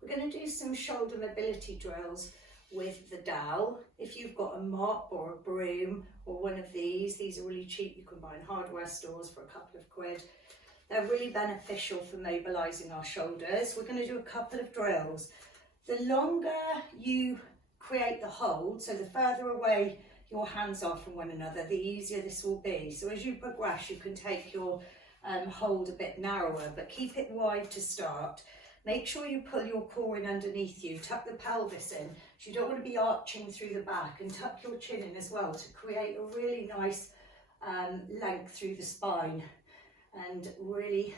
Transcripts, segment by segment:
We're going to do some shoulder mobility drills with the dowel. If you've got a mop or a broom or one of these are really cheap. You can buy in hardware stores for a couple of quid. They're really beneficial for mobilising our shoulders. We're going to do a couple of drills. The longer you create the hold, so the further away your hands are from one another, the easier this will be. So as you progress, you can take your hold a bit narrower, but keep it wide to start. Make sure you pull your core in underneath you, tuck the pelvis in. So you don't want to be arching through the back, and tuck your chin in as well to create a really nice length through the spine. And really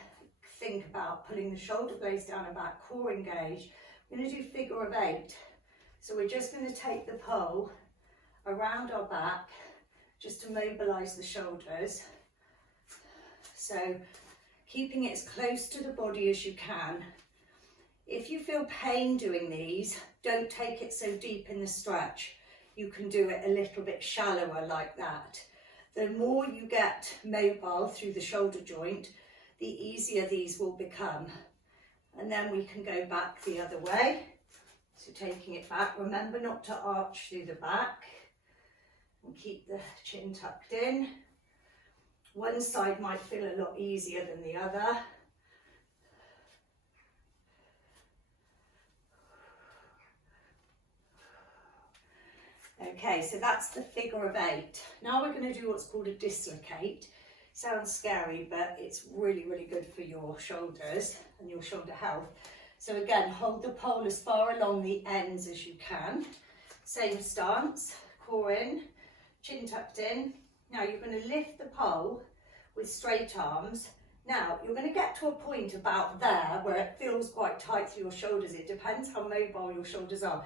think about pulling the shoulder blades down and back, core engaged. We're going to do figure of 8. So we're just going to take the pole around our back just to mobilise the shoulders. So keeping it as close to the body as you can. If you feel pain doing these, don't take it so deep in the stretch. You can do it a little bit shallower like that. The more you get mobile through the shoulder joint, the easier these will become. And then we can go back the other way. So taking it back, remember not to arch through the back, and keep the chin tucked in. One side might feel a lot easier than the other. Okay, so that's the figure of 8. Now we're going to do what's called a dislocate. Sounds scary, but it's really, really good for your shoulders and your shoulder health. So again, hold the pole as far along the ends as you can. Same stance, core in, chin tucked in. Now you're going to lift the pole with straight arms. Now you're going to get to a point about there where it feels quite tight through your shoulders. It depends how mobile your shoulders are.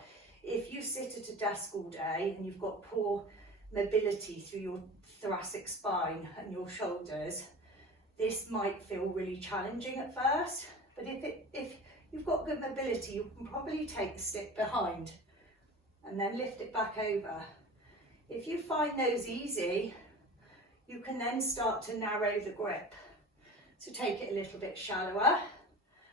If you sit at a desk all day and you've got poor mobility through your thoracic spine and your shoulders, this might feel really challenging at first. But if you've got good mobility, you can probably take the stick behind and then lift it back over. If you find those easy, you can then start to narrow the grip. So take it a little bit shallower,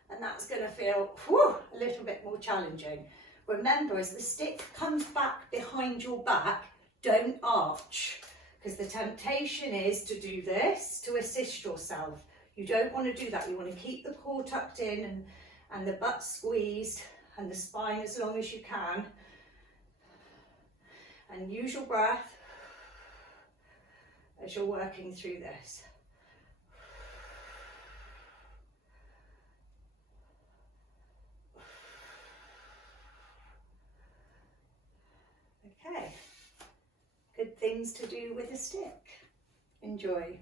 and that's going to feel a little bit more challenging. Remember, as the stick comes back behind your back, don't arch, because the temptation is to do this to assist yourself. You don't want to do that. You want to keep the core tucked in and the butt squeezed and the spine as long as you can. And use your breath as you're working through this. Okay, good things to do with a stick. Enjoy.